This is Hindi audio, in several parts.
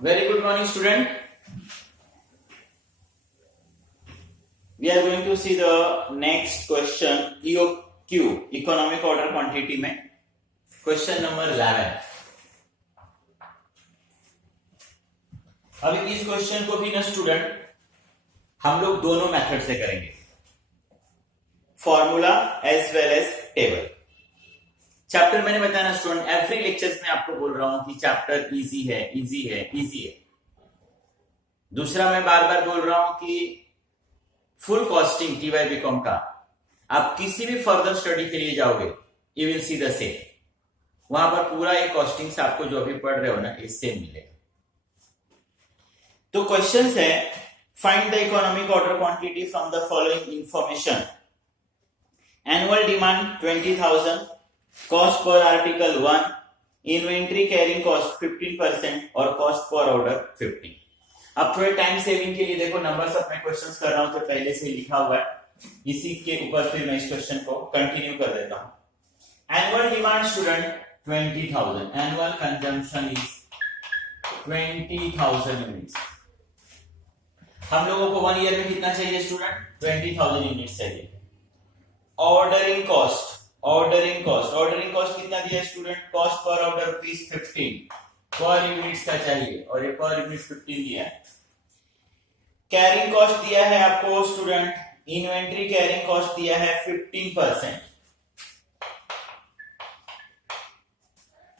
Very good morning, student. We are going to see the next question, EOQ, Economic Order Quantity में क्वेश्चन नंबर 11। अभी इस क्वेश्चन को भी ना स्टूडेंट हम लोग दोनों मेथड से करेंगे, formula as well as table. Chapter मैंने बताया ना स्टूडेंट, एवरी लेक्चर्स में आपको बोल रहा हूं कि चैप्टर इजी है, इजी है, इजी है। दूसरा मैं बार बार बोल रहा हूं कि फुल कॉस्टिंग टीवाई बीकॉम का आप किसी भी फर्दर स्टडी के लिए जाओगे, you will see the same. वहां पर पूरा ये कॉस्टिंग से आपको जो अभी पढ़ रहे हो ना, ये सेम मिलेगा। तो क्वेश्चंस है, find the economic order quantity from the following information. Annual demand 20,000, cost per article 1, inventory carrying cost 15% और कॉस्ट पर ऑर्डर 15। अब थोड़े टाइम सेविंग के लिए देखो, नंबर्स अब मैं क्वेश्चंस कर रहा हूं तो पहले से लिखा हुआ है, इसी के ऊपर फिर मैं इस क्वेश्चन को कंटिन्यू कर देता हूं। Annual demand student 20,000, annual consumption is 20,000 units. हम लोगों को 1 ईयर में कितना चाहिए स्टूडेंट? 20,000 यूनिट्स चाहिए। ऑर्डरिंग कॉस्ट कितना दिया student? Cost per order rupees 15 पर यूनिट्स का चाहिए, और ये पर यूनिट 15 दिया है। कैरिंग कॉस्ट दिया है आपको स्टूडेंट, इन्वेंट्री कैरिंग कॉस्ट दिया है 15%,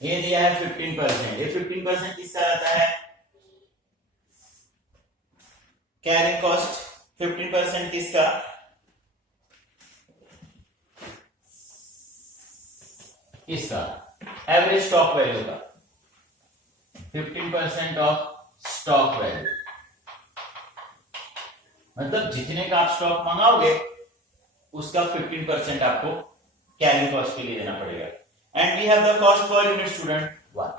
ये दिया है 15%। ये 15% किसका आता है? कैरिंग कॉस्ट 15% किसका? इसका एवरेज स्टॉक वैल्यू का 15% ऑफ स्टॉक वैल्यू, मतलब जितने का आप स्टॉक मंगाओगे उसका 15% आपको कैरिंग कॉस्ट के लिए देना पड़ेगा। And we have the cost per unit student 1।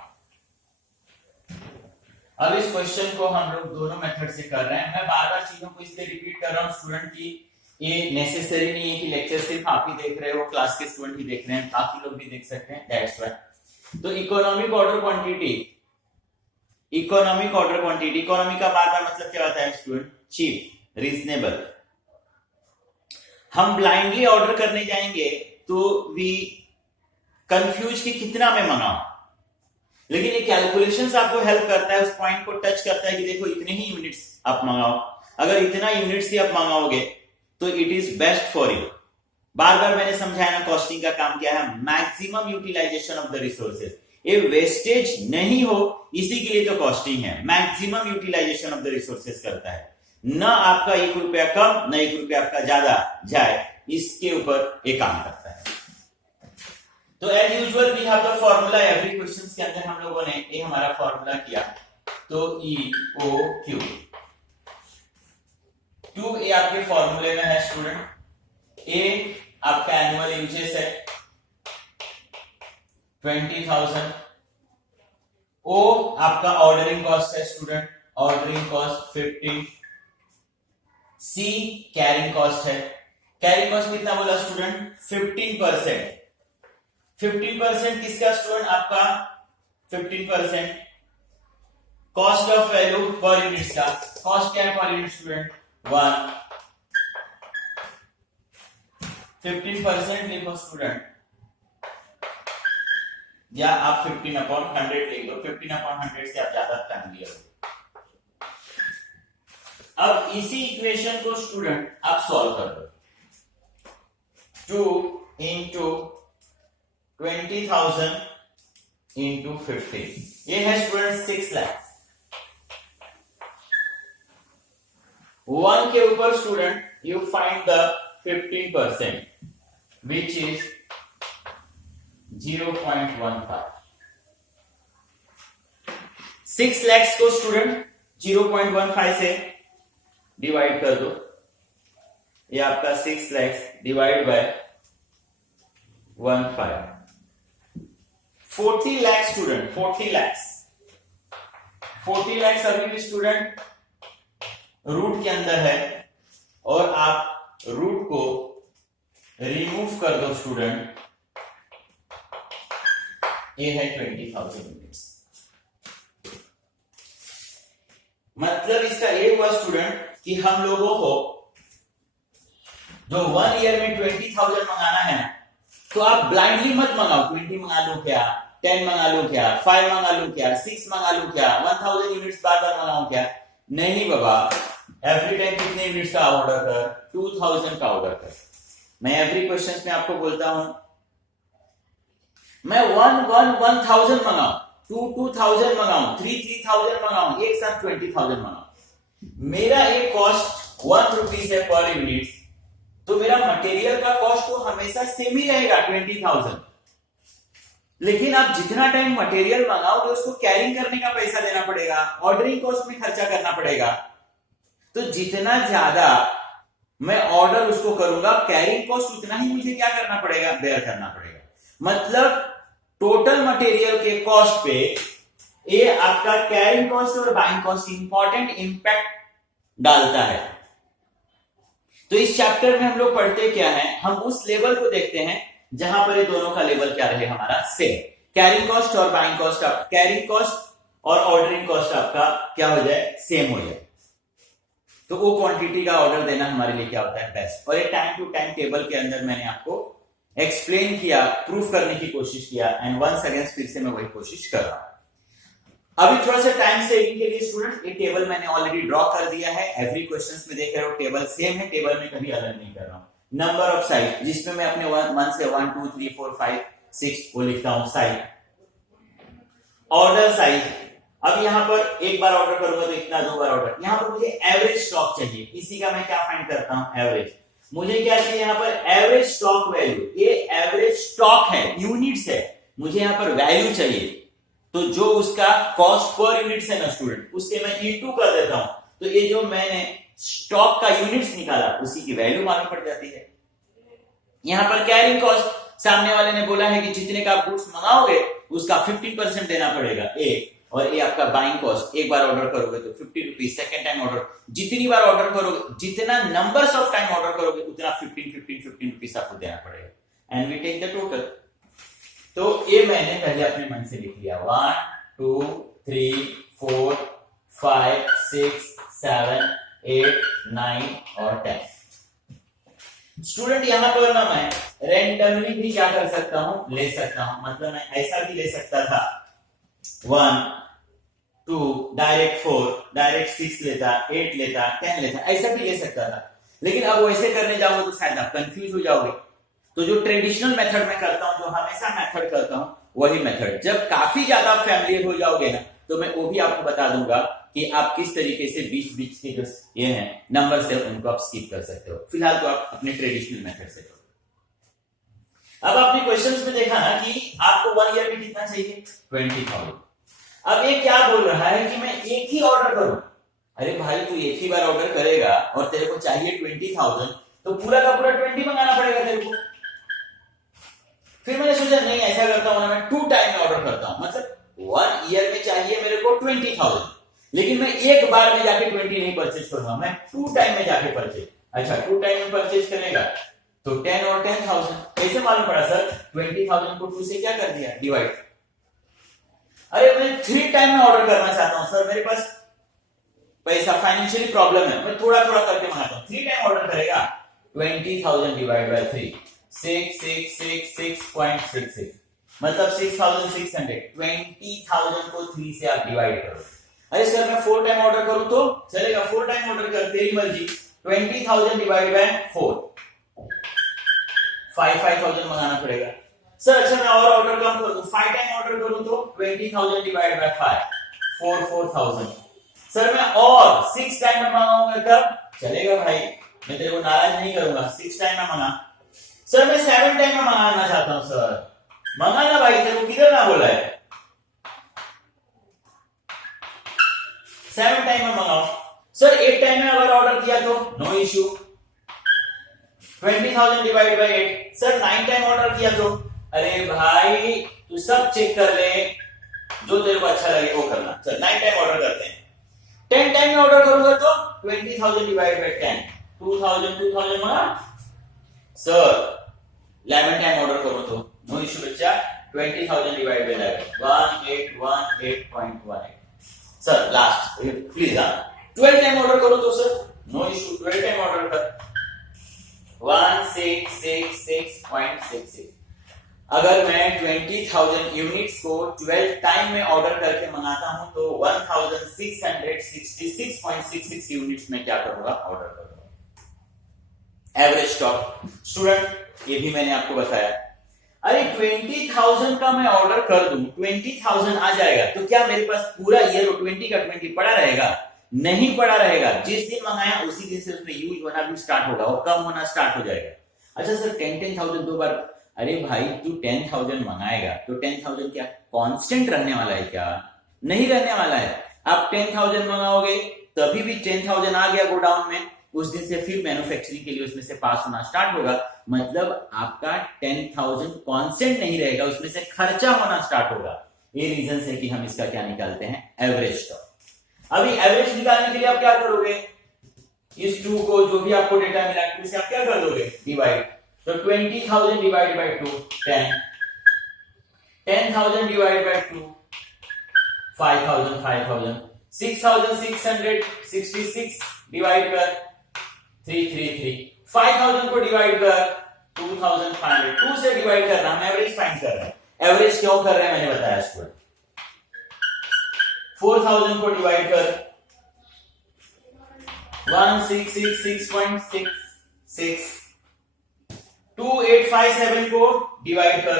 अब इस क्वेश्चन को हम लोग दोनों मेथड से कर रहे हैं। मैं बार बार चीजों को इसलिए रिपीट कर रहा हूं स्टूडेंट की ये नेसेसरी नहीं है कि लेक्चर सिर्फ आप ही देख रहे हो, क्लास के स्टूडेंट ही देख रहे हैं, बाकी लोग भी देख सकते हैं, दैट्स व्हाई। तो economic order quantity, economic order quantity, economy का बार बार मतलब क्या होता है स्टूडेंट? Cheap, reasonable. हम ब्लाइंडली ऑर्डर करने जाएंगे तो वी कंफ्यूज कि कितना मैं मंगाऊं, लेकिन ये कैलकुलेशंस आपको हेल्प करता है, उस पॉइंट को टच करता है कि देखो इतने ही यूनिट्स आप मंगाओ। अगर इतना यूनिट्स ही आप मंगाओगे तो it is best for you. बार बार मैंने समझाया ना, कॉस्टिंग का काम क्या है? Maximum utilisation of the resources, ये वेस्टेज नहीं हो इसी के लिए तो कॉस्टिंग है। Maximum utilisation of the resources करता है, ना आपका 1 रुपया कम, ना 1 रुपया आपका ज्यादा जाए, इसके ऊपर ये काम करता है। तो as usual we have the formula. Every questions के अंदर हम लोगों ने ये हमारा फॉर्मूला किया, तो EOQ 2 ए आपके फॉर्मूले में है स्टूडेंट। ए आपका एनुअल यूजेस है 20,000, ओ आपका ऑर्डरिंग कॉस्ट है स्टूडेंट, ऑर्डरिंग कॉस्ट 15, सी कैरिंग कॉस्ट है। कैरिंग कॉस्ट कितना बोला स्टूडेंट? 15%। 15% किसका स्टूडेंट? आपका 15% cost of value per unit का। कॉस्ट क्या है पर यूनिट स्टूडेंट? 1। 15% लिखो स्टूडेंट, या आप 15/100 लिख लो। 15/100 से आप ज्यादा फैमिलियर हो। अब इसी इक्वेशन को स्टूडेंट आप सॉल्व कर दो। 2 into 20,000 into 15, ये है स्टूडेंट 6 लाख। 1 के ऊपर student you find the 15% which is 0.15। 6 lakhs को स्टूडेंट 0.15 से डिवाइड कर दो, ये आपका 6 lakhs divide by 15। 40 lakh student, 40 lakhs। 40 lakhs अभी भी स्टूडेंट रूट के अंदर है, और आप रूट को रिमूव कर दो स्टूडेंट, ये है 20,000 यूनिट्स। मतलब इसका ये हुआ स्टूडेंट कि हम लोगों को जो 1 ईयर में 20,000 मंगाना है, तो आप ब्लाइंडली मत मंगाओ। 20 मंगा लो क्या, 10 मंगा लो क्या, 5 मंगा लो क्या, 6 मंगा लो क्या, 1000 यूनिट्स बार बार मंगाओ क्या? नहीं बाबा, एवरी टाइम कितने यूनिट्स का ऑर्डर कर? 2000 का ऑर्डर कर। मैं एवरी क्वेश्चन में आपको बोलता हूं, मैं 1000 मंगाऊं, 2000 मंगाऊं, 3000 मंगाऊं, एक साथ 20,000 मंगाऊं, मेरा एक कॉस्ट 1 रुपीज है पर यूनिट, तो मेरा मटेरियल का कॉस्ट तो हमेशा सेम ही रहेगा 20,000। लेकिन आप जितना टाइम मटेरियल मंगाओगे उसको कैरिंग करने का पैसा देना पड़ेगा, ऑर्डरिंग कॉस्ट में खर्चा करना पड़ेगा। तो जितना ज्यादा मैं ऑर्डर उसको करूंगा, कैरिंग कॉस्ट उतना ही मुझे क्या करना पड़ेगा, बेयर करना पड़ेगा। मतलब टोटल मटेरियल के कॉस्ट पे ये आपका कैरिंग कॉस्ट और बाइंग कॉस्ट इंपॉर्टेंट इंपैक्ट डालता है। तो इस चैप्टर में हम लोग पढ़ते क्या है, हम उस लेवल को देखते हैं जहां पर ये दोनों का लेवल क्या रहे हमारा, सेम। कैरिंग कॉस्ट और बाइंग कॉस्ट, कैरिंग कॉस्ट और ऑर्डरिंग कॉस्ट आपका क्या हो जाए, सेम हो जाए। तो वो क्वांटिटी का ऑर्डर देना हमारे लिए क्या होता है, बेस्ट। और ये टाइम टू टाइम टेबल के अंदर मैंने आपको एक्सप्लेन किया, प्रूफ करने की कोशिश किया, एंड वंस अगेन फिर से मैं वही कोशिश कर रहा हूं। अभी थोड़ा सा टाइम सेविंग के लिए स्टूडेंट, ये टेबल मैंने ऑलरेडी ड्रॉ कर दिया है। एवरी क्वेश्चंस में देख रहे हो टेबल सेम है, टेबल में कभी अलग नहीं कर रहा हूं। नंबर ऑफ साइट, जिसमें मैं अपने 1 से 1 2 3 4 5 6 वो लिखता हूं साइट। ऑर्डर साइज, अब यहां पर एक बार ऑर्डर करूंगा तो इतना, 2 बार ऑर्डर। यहां पर मुझे एवरेज स्टॉक चाहिए, इसी का मैं क्या फाइंड करता हूं, एवरेज। मुझे क्या चाहिए यहां पर, एवरेज स्टॉक वैल्यू। ये एवरेज स्टॉक है, यूनिट्स है, मुझे यहां पर वैल्यू चाहिए। तो जो उसका कॉस्ट पर यूनिट्स है ना स्टूडेंट, उसके मैं E2 कर देता हूं, तो ये जो मैंने स्टॉक का यूनिट्स निकाला उसी की वैल्यू मालूम पड़ जाती है। यहां पर कैरिंग कॉस्ट, सामने वाले ने बोला है कि जितने का आप गुड्स मंगाओगे उसका 15% देना पड़ेगा, और ये आपका बाइंग कॉस्ट। एक बार ऑर्डर करोगे तो 50 रुपीज, सेकेंड टाइम ऑर्डर, जितनी बार ऑर्डर करोगे, जितना नंबर्स ऑफ टाइम ऑर्डर करोगे उतना 15 रुपीज आपको देना पड़ेगा। And we take the total. तो ये मैंने पहले अपने मन से लिख लिया, 1 2 3 4 5 6 7 8 9 और 10। स्टूडेंट यहां पर ना मैं रेंडमली भी क्या कर सकता हूं, ले सकता हूं। मतलब मैं ऐसा भी ले सकता था, 1 2 डायरेक्ट 4 डायरेक्ट 6 लेता, 8 लेता, 10 लेता, ऐसा भी ले सकता था। लेकिन अब वैसे करने जाओगे तो शायद आप कंफ्यूज हो जाओगे। तो जो ट्रेडिशनल मेथड में करता हूं, जो हमेशा मेथड करता हूं, वही मेथड। जब काफी ज्यादा फैमिलियर हो जाओगे ना, तो मैं वो भी आपको बता दूंगा कि आप किस तरीके से बीच बीच के जो ये हैं नंबर से उनको आप स्किप कर सकते हो। फिलहाल तो आप अपने ट्रेडिशनल मेथड से करो। अब आपने क्वेश्चंस में देखा ना कि आपको 1 ईयर में कितना चाहिए, 20,000। अब ये क्या बोल रहा है कि मैं एक ही ऑर्डर करूं। अरे भाई, तू एक ही बार ऑर्डर करेगा और तेरे को चाहिए 20,000, तो पूरा का पूरा 20 मंगाना पड़ेगा तेरे को। फिर मैंने सोचा नहीं, ऐसा करता हूं ना, मैं 2 टाइम में ऑर्डर करता हूं। मतलब 1 ईयर में चाहिए मेरे को 20,000, लेकिन मैं एक बार में जाके 20 नहीं परचेज करूंगा, मैं 2 टाइम में जाके परचेज। अच्छा, 2 टाइम में परचेज करेगा तो 10 और 10,000 कैसे मालूम पड़ा सर? 20,000 को 2 से क्या कर दिया, डिवाइड। अरे मैं 3 टाइम में ऑर्डर करना चाहता हूं सर, मेरे पास पैसा, फाइनेंशियली प्रॉब्लम है, मैं थोड़ा थोड़ा करके मंगाता हूं। 3 टाइम ऑर्डर करेगा, 20,000 डिवाइड बाय 3, 66666.66, मतलब 6,600। 20,000 को 3 से आप डिवाइड करो। अरे सर मैं 4 टाइम ऑर्डर करूं तो चलेगा, 4 टाइम ऑर्डर कर, तेरी मर्जी। 20,000 डिवाइड बाय 4, 5,000 मंगाना पड़ेगा। सर अच्छा मैं और ऑर्डर कम कर दूं, 5 टाइम ऑर्डर करूं तो 20,000 डिवाइड बाय 5, 4,000। सर मैं और 6 टाइम में मंगाऊंगा तब चलेगा भाई, मैं तेरे को नाराज नहीं करूंगा, 6 टाइम में मंगा। सर मैं 7 टाइम में मंगाना चाहता हूं सर, मंगाना भाई, तेरे को किधर ना बोला है, 7 टाइम में मंगाओ। सर 8 टाइम में अगर ऑर्डर किया तो no issue, 20,000 divide by 8। Sir 9 time order किया तो, अरे भाई तू सब चेक कर ले, जो तेरे को अच्छा लगे वो करना। सर 9 टाइम ऑर्डर करते हैं। 10 टाइम में ऑर्डर करूंगा तो 20,000 डिवाइड बाय 10, 2,000 मंगा। सर 11 टाइम ऑर्डर करो तो नो इश्यू बच्चा, 20,000 divide bye 11, 1818.18। Sir last please 10,000 units को 12 टाइम में ऑर्डर करके मंगाता हूं तो 1666.66 यूनिट्स में क्या करूंगा, ऑर्डर करूंगा। एवरेज स्टॉक स्टूडेंट, ये भी मैंने आपको बताया। अरे 20,000 का मैं ऑर्डर कर दूं, 20,000 आ जाएगा तो क्या मेरे पास पूरा ईयर 20 का 20 पड़ा रहेगा? नहीं पड़ा रहेगा। जिस दिन मंगाया उसी दिन से उसमें यूज होना भी स्टार्ट होगा और कम होना स्टार्ट हो जाएगा। अच्छा सर 10,000 दो बार, अरे भाई तू 10,000 मंगाएगा तो 10,000 क्या कांस्टेंट रहने वाला है क्या? नहीं रहने वाला है। आप 10,000 मंगाओगे तभी भी 10,000 आ गया गोडाउन में, उस दिन से फिर मैन्युफैक्चरिंग के लिए उसमें से पास होना स्टार्ट होगा। मतलब आपका 10,000 कांस्टेंट नहीं रहेगा, उसमें से खर्चा होना स्टार्ट होगा। ये रीजन है कि हम इसका क्या निकालते हैं, एवरेज स्टॉक। अभी एवरेज निकालने के लिए आप क्या करोगे, इस 2 को जो भी आपको डेटा मिला इसे आप क्या कर दोगे, डिवाइड। तो 20,000 divide bye 2 10, 10,000 divide by 2 5,000 5,000, 6,666 divide कर 333, 5,000 को डिवाइड कर 2,500, 2 से डिवाइड करना, हम एवरेज फाइंड कर रहे हैं। एवरेज क्यों कर रहे हैं मैंने बताया स्टूडेंट। 4,000 को डिवाइड कर 1666.66, 2857 को डिवाइड कर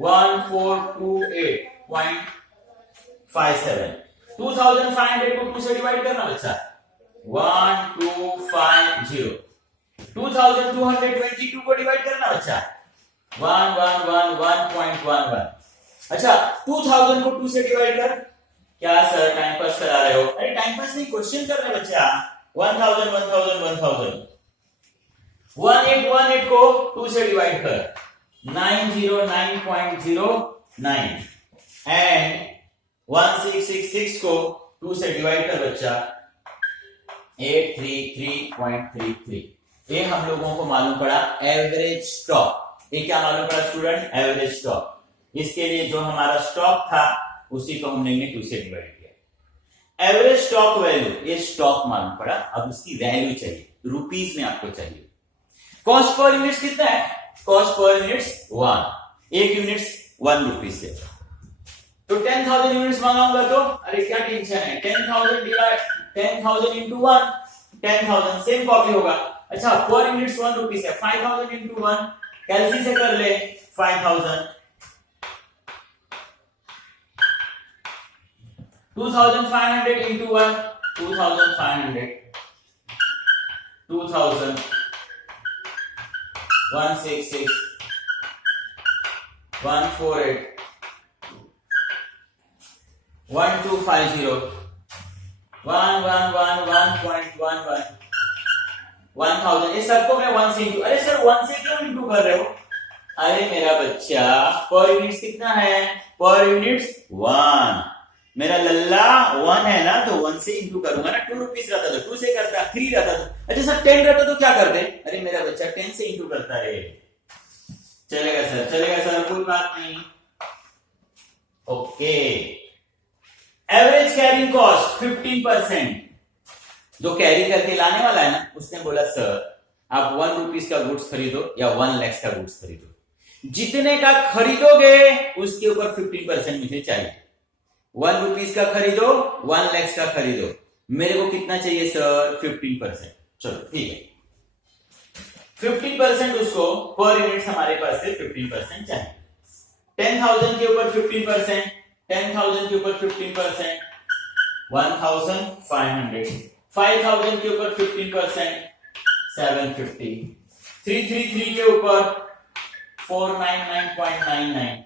1428.57, 2,500 को 2 से डिवाइड करना बच्चा 1250, 2,222 को डिवाइड करना बच्चा 1111.11। अच्छा 2,000 को 2 से डिवाइड कर, क्या सर टाइम पास करा रहे हो? अरे टाइम पास नहीं, क्वेश्चन कर रहे हैं बच्चा। 1,000 1,000 1,000, 1818 को 2 से डिवाइड कर 909.09 एंड 1666 को 2 से डिवाइड कर बच्चा 833.33। ये हम लोगों को मालूम पड़ा एवरेज स्टॉक। ये क्या मालूम पड़ा स्टूडेंट, एवरेज स्टॉक। इसके लिए जो हमारा स्टॉक था उसी को हमने 2 से डिवाइड किया। एवरेज स्टॉक वैल्यू, ये स्टॉक मालूम पड़ा। अब उसकी वैल्यू चाहिए, रुपीस में आपको चाहिए। कॉस्ट पर यूनिट कितना है, कॉस्ट पर यूनिट 1, एक यूनिट 1 रुपीस से। तो 10,000 यूनिट्स मंगाऊंगा तो अरे क्या टेंशन है, 10,000 डिवाइड 10,000 इंटू 1, 10,000 सेम कॉपी होगा। अच्छा पर यूनिट 1 रुपीस है, 5,000 इंटू 1 कैलसी से कर ले 5,000, 2,500 into 1, 2,500, 2,000, 166, 148, 1250, 1111.11, 1,000। ये सबको मैं 1 से इंटू, अरे सर 1 से क्यों इंटू कर रहे हो? अरे मेरा बच्चा पर यूनिट कितना है, पर यूनिट 1। मेरा लल्ला 1 है ना तो 1 से इंटू करूंगा ना। 2 रुपीस रहता तो 2 से करता, 3 रहता तो, अच्छा सर 10 रहता तो क्या कर दे? अरे मेरा बच्चा 10 से इंटू करता है। चलेगा सर, चलेगा सर, कोई बात नहीं। Okay, average carrying cost 15%। जो कैरी करके लाने वाला है ना उसने बोला सर आप 1 रुपीस का गुड्स खरीदो या 1 लाख का गुड्स खरीदो, जितने का खरीदोगे उसके ऊपर 15% मुझे चाहिए। 1 रुपीस का खरीदो, 1 लाख का खरीदो, मेरे को कितना चाहिए सर? 15%। चलो ठीक है, 15% उसको पर यूनिट हमारे पास से 15% चाहिए। 10,000 के ऊपर 15%, 10,000 के ऊपर 15%, 1,500, 5,000 के ऊपर 15%, 750, 333 के ऊपर 499.99,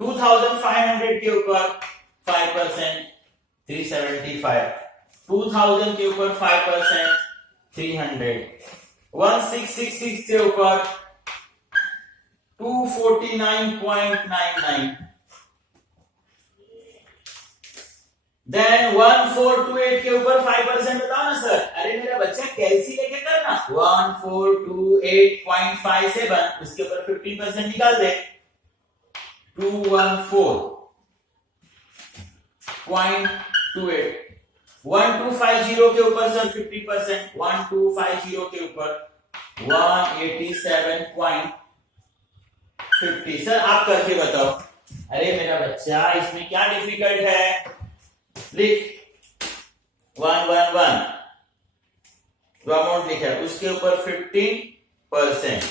2,500 के ऊपर 5%, 375, 2,000 के ऊपर 5%, 300, 1666 के ऊपर 249.99, देन 1428 के ऊपर 5% बताओ ना सर। अरे मेरा बच्चा कैलसी लेके करना, 1428.57 उसके ऊपर 15% निकाल दे, 214.28, 1250 के ऊपर सर 50%, 1250 के ऊपर 187.50। सर आप करके बताओ अरे मेरा बच्चा इसमें क्या डिफिकल्ट है, लिख 111 जो अमाउंट लिखा है उसके ऊपर 15%,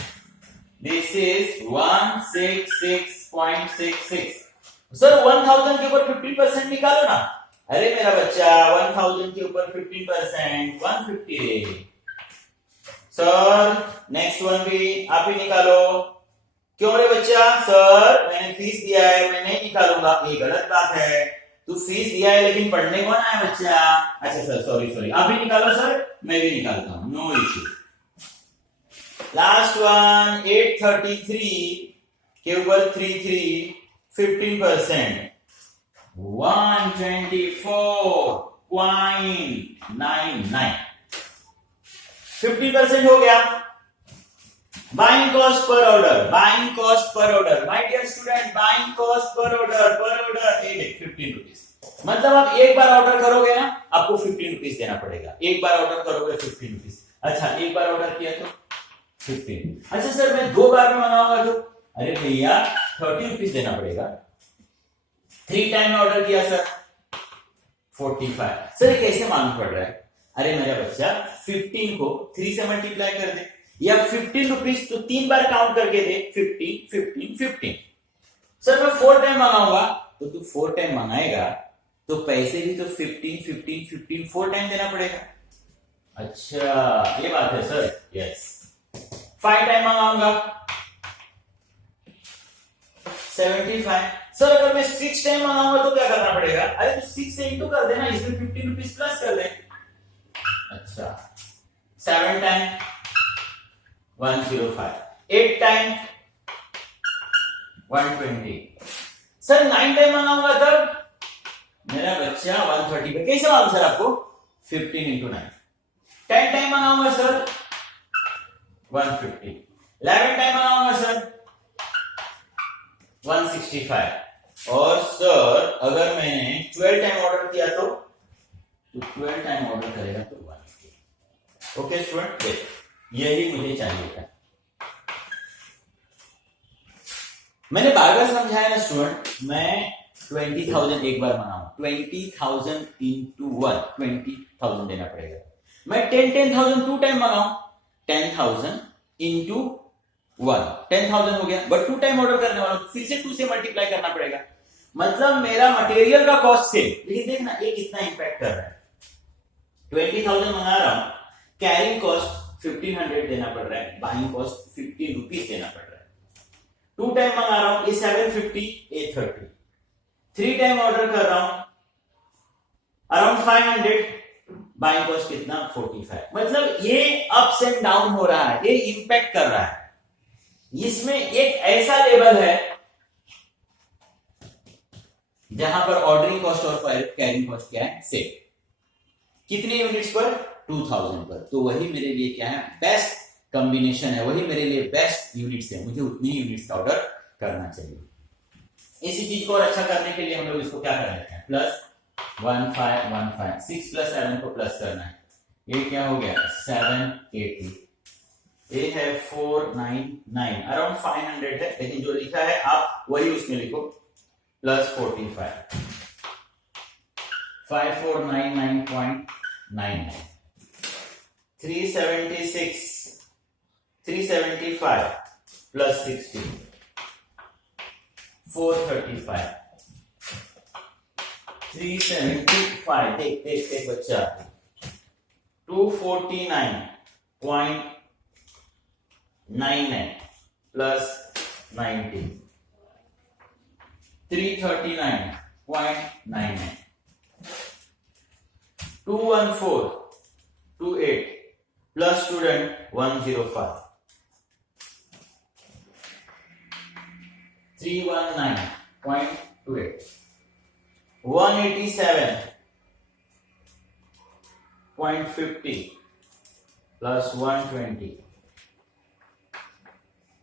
दिस इज 166.66। सर 1000 के ऊपर 15% निकालो ना। अरे मेरा बच्चा 1000 के ऊपर 15% 150 है। सर नेक्स्ट वन भी आप ही निकालो। क्यों रे बच्चा, सर मैंने फीस दिया है मैं नहीं निकालूंगा, ये गलत बात है। तू फीस दिया है लेकिन पढ़ने कौन आया बच्चा। अच्छा सर सॉरी आप ही निकालो सर, मैं भी निकालता हूं, नो इश्यू। लास्ट वन 833 के ऊपर 33 15%, 124.99, 50% हो गया। Buying cost per order, buying cost per order, my dear student, buying cost per order 15 rupees. मतलब आप एक बार ऑर्डर करोगे ना आपको 15 रुपीज देना पड़ेगा, एक बार ऑर्डर करोगे 15 रुपीज। अच्छा एक बार ऑर्डर किया तो 15। अच्छा सर मैं 2 बार में मंगाऊंगा तो, अरे भैया 30 रुपीज देना पड़ेगा। 3 टाइम में ऑर्डर किया सर 45। सर ये कैसे मालूम पड़ रहा है। अरे मेरा बच्चा 15 को 3 से मल्टीप्लाई कर दे, या 15 रुपीज तो 3 बार काउंट करके दे, 15 15 15। सर मैं 4 टाइम मंगाऊंगा तो तू 4 टाइम मंगाएगा तो पैसे भी तो 15 15 15 4 टाइम देना पड़ेगा। अच्छा ये बात है सर, यस। 5 टाइम मंगाऊंगा 75। सर अगर मैं 6 टाइम मंगाऊंगा तो क्या करना पड़ेगा। अरे तो 6 से इंटू कर देना, इसमें 15 रुपीज प्लस कर दे। अच्छा 7 टाइम 105, 8 टाइम 120। सर 9 टाइम मंगाऊंगा तब मेरा बच्चा 130 पे। कैसे मालूम सर आपको, 15 इंटू 9। 10 टाइम मंगाऊंगा सर 150, 11 टाइम मंगाऊंगा सर 165, और सर अगर मैंने 12 टाइम ऑर्डर किया तो 12 टाइम ऑर्डर करेगा तो 150। ओके स्टूडेंट, यही मुझे चाहिए था। मैंने बार बार समझाया ना स्टूडेंट, मैं 20,000 एक बार मंगाऊं, 20,000 इंटू 1 20,000 देना पड़ेगा। मैं 10,000 2 टाइम मंगाऊं, 10,000 इंटू 1 10,000 हो गया, बट 2 टाइम ऑर्डर करने वाला फिर से 2 से मल्टीप्लाई करना पड़ेगा। मतलब मेरा मटेरियल का कॉस्ट से, लेकिन देखना ये कितना इंपैक्ट कर रहा है। 20,000 मंगा रहा हूं, कैरिंग कॉस्ट 1500 देना पड़ रहा है, बाइंग कॉस्ट 15 रुपीज देना पड़ रहा है। 2 टाइम मंगा रहा हूं, ये 750 830। 3 टाइम ऑर्डर कर रहा हूं अराउंड 500, बाइंग कॉस्ट कितना 45। मतलब ये अप्स एंड डाउन हो रहा है, ये इंपैक्ट कर रहा है। इसमें एक ऐसा लेवल है जहां पर ऑर्डरिंग कॉस्ट और कैरिंग कॉस्ट क्या है, सेम। कितने यूनिट्स पर, 2000 पर। तो वही मेरे लिए क्या है, बेस्ट कॉम्बिनेशन है, वही मेरे लिए बेस्ट यूनिट्स है, मुझे उतनी यूनिट्स का ऑर्डर करना चाहिए। इसी चीज को और अच्छा करने के लिए हम लोग इसको क्या कर लेते हैं, प्लस 1515, 6 प्लस 7 को प्लस करना है। ये क्या हो गया 780, ये है 499, अराउंड 500 है, लेकिन जो लिखा है आप वही उसमें लिखो, प्लस 45, 5499.99, 375 प्लस 60, 435, 375, देख बच्चा 249.99 plus 90, 339.99, 21428 plus student 105, 319.28, 187.50 plus 120,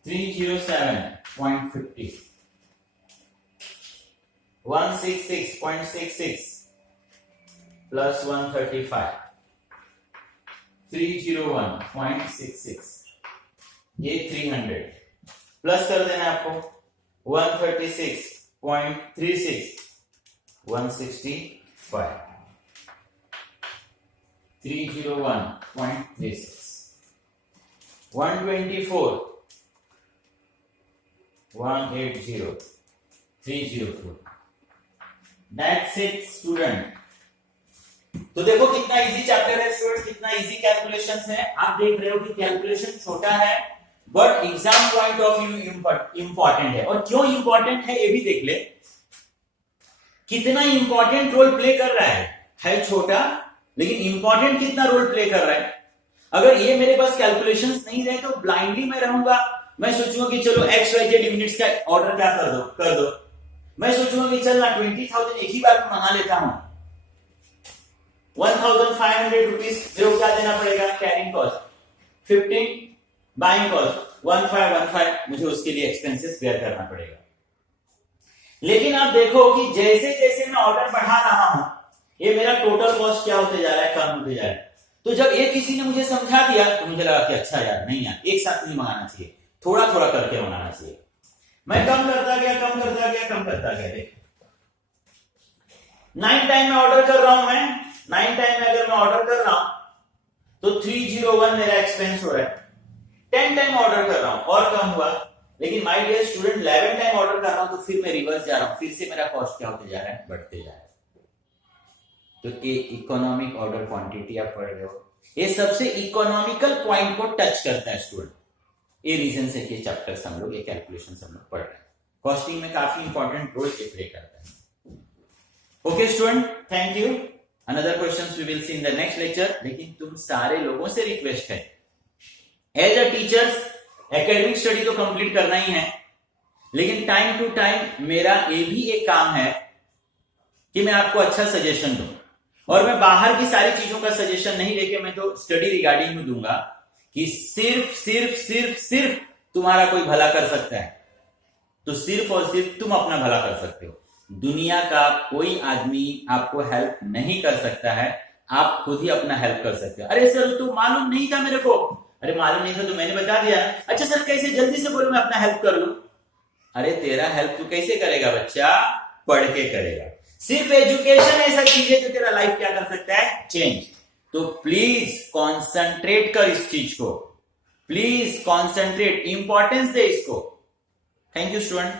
307.50, 166.66 plus 135, 301.66, ये 300 प्लस कर देना आपको 136 0.36 165 301.36 124 180 304 That's it स्टूडेंट। तो देखो कितना इजी चैप्टर है स्टूडेंट, कितना इजी कैलकुलेशंस है। आप देख रहे हो कि कैलकुलेशन छोटा है but exam point of view important है। और क्यों इंपॉर्टेंट है ये भी देख ले, कितना इंपॉर्टेंट रोल प्ले कर रहा है छोटा लेकिन इंपॉर्टेंट कितना रोल प्ले कर रहा है। अगर ये मेरे पास कैलकुलेशंस नहीं रहे तो ब्लाइंडली मैं रहूंगा, मैं सोचूंगा कि चलो XYZ यूनिट्स का ऑर्डर क्या कर दो। मैं सोचूंगा कि चल ना 20,000 एक ही बार में मंगा लेता हूं। 1,500 रुपीज जो क्या देना पड़ेगा, कैरिंग कॉस्ट 15, बाइंग कॉस्ट 1515, मुझे उसके लिए एक्सपेंसेस बेयर करना पड़ेगा। लेकिन आप देखो कि जैसे जैसे मैं ऑर्डर बढ़ा रहा हूं ये मेरा टोटल कॉस्ट क्या होते जा रहा है, कम होते जा रहा है। तो जब एक किसी ने मुझे समझा दिया तो मुझे लगा कि अच्छा यार नहीं यार एक साथ नहीं मंगाना चाहिए, थोड़ा थोड़ा करके मंगाना चाहिए। मैं कम करता गया 9 टाइम में ऑर्डर कर रहा हूं, मैं 9 टाइम में अगर मैं ऑर्डर कर रहा हूं तो 301 मेरा एक्सपेंस हो रहा है। 10 टाइम ऑर्डर कर रहा हूं और कम हुआ, लेकिन my dear student 11 time order कर रहा हूं तो फिर मैं रिवर्स जा रहा हूं, फिर से मेरा कॉस्ट क्या होते जा रहा है, बढ़ते जा रहा है। तो ये इकोनॉमिक ऑर्डर क्वांटिटी आप पढ़ रहे हो, ये सबसे इकोनॉमिकल पॉइंट को टच करता है स्टूडेंट। ये रीजन से ये चैप्टर्स हम लोग, ये कैलकुलेशन हम लोग पढ़ रहे हैं। कॉस्टिंग में काफी इंपॉर्टेंट रोल प्ले करता है। Okay student, thank you. Another questions we will see in the next lecture. लेकिन तुम सारे लोगों से रिक्वेस्ट है, as a teachers academic study तो कंप्लीट करना ही है, लेकिन टाइम टू टाइम मेरा ये भी एक काम है कि मैं आपको अच्छा सजेशन दूं। और मैं बाहर की सारी चीजों का सजेशन नहीं लेके मैं तो स्टडी रिगार्डिंग में दूंगा कि सिर्फ सिर्फ सिर्फ सिर्फ तुम्हारा कोई भला कर सकता है तो सिर्फ और सिर्फ तुम अपना भला कर सकते हो। दुनिया का कोई आदमी आपको हेल्प नहीं कर सकता है, आप खुद ही अपना हेल्प कर सकते हो। अरे सर तो मालूम नहीं था मेरे को, अरे मालूम नहीं था तो मैंने बता दिया। अच्छा सर कैसे जल्दी से बोलो मैं अपना हेल्प कर लूं। अरे तेरा हेल्प तू कैसे करेगा बच्चा, पढ़ के करेगा। सिर्फ एजुकेशन ऐसा चीज है जो तेरा लाइफ क्या कर सकता है, चेंज। तो प्लीज कॉन्सेंट्रेट कर इस चीज को, प्लीज कॉन्सेंट्रेट, इंपॉर्टेंस दे इसको। Thank you student.